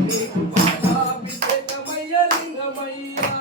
నీకు పాలాభిషేకమయ్య లింగమయ్యా.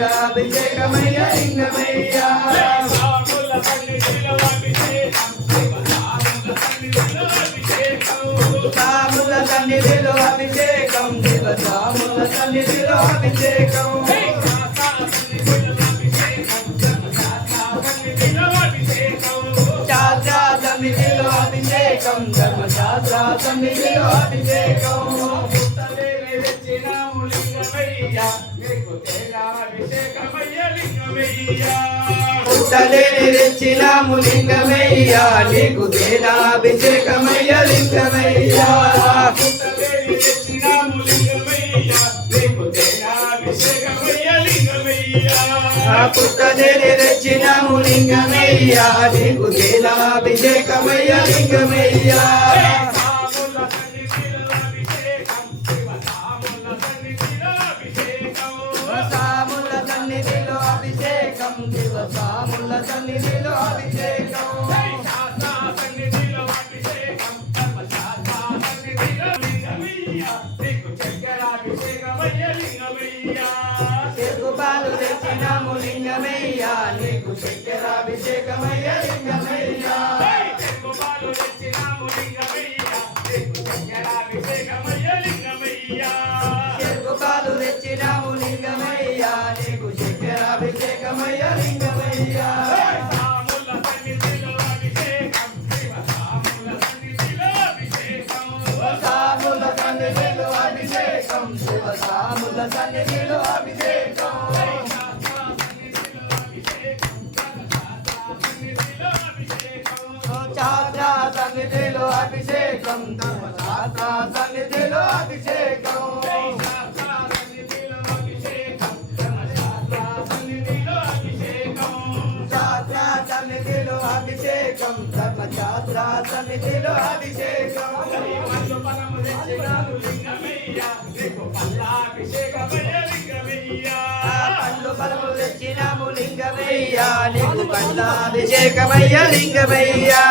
నీకు పెరుగాభిషేకమయ్య సాముల సన్నిధిలో అభిషేకం శివ సన్నిధిలో అభిషేకం. శాస్త్ర సన్నిధిలో అభిషేకం ధర్మశాస్త్ర సన్నిధిలో అభిషేకం. పుట్టలేని రెచ్చినాము లింగమయ్యా నీకు దేనాభిషేకమయ్య లింగమయ్యా. ఆ పుట్టలేని రెచ్చినాము లింగమయ్యా నీకు దేనాభిషేకమయ్య లింగమయ్యా. అభిషేకం శివ సాముల సన్నిధిలో అభిషేకం చెరుకుపాలు తెచ్చినాము లింగమయ్యా నీకు చక్కెరాభిషేకమయ్య లింగమయ్యా చెరుకుపాలు అభిషేకం సన్నిధిలో అభిషేకం సన్నిధిలో అభిషేకం లింగమయ్యా నీకు పండ్లాభిషేకమయ్య లింగమయ్యా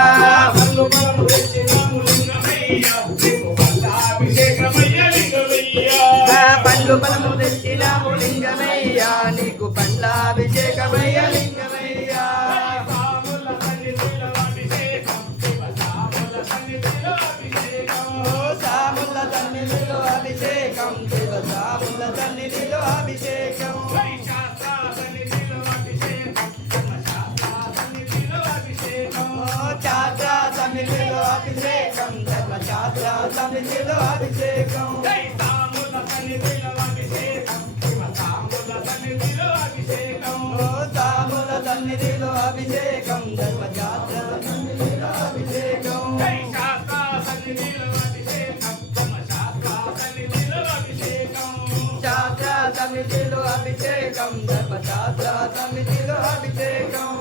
సన్నిధిలో అభిషేకం. తాముల సన్నిధిలో అభిషేకం. తాముల సన్నిధిలో అభిషేకం. తాముల సన్నిధిలో అభిషేకం. ధర్మజాత్ర సన్నిధిలో అభిషేకం. శాస్త్ర సన్నిధిలో అభిషేకం. శాస్త్ర సన్నిధిలో అభిషేకం. శాస్త్ర సన్నిధిలో అభిషేకం. ధర్మశాస్త్ర సన్నిధిలో అభిషేకం.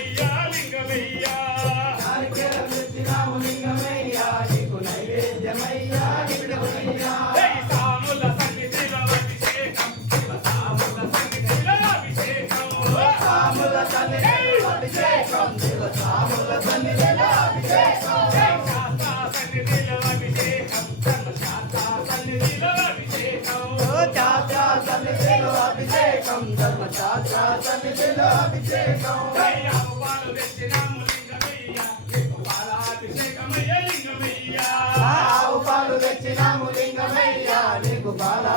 లింగమయ్యా లింగమయ్యా. లింగమయ్యా నీకు నైవేద్యమయ్యా లింగమయ్యా అభిషేకం. అభిషేకం. అభిషేకం అవ్వాలు పెట్టినాము లింగమయ్య పాల అభిషేకమయ్య లింగమయ్య. ఆవు పాలు తెచ్చినాము నీకు పాలా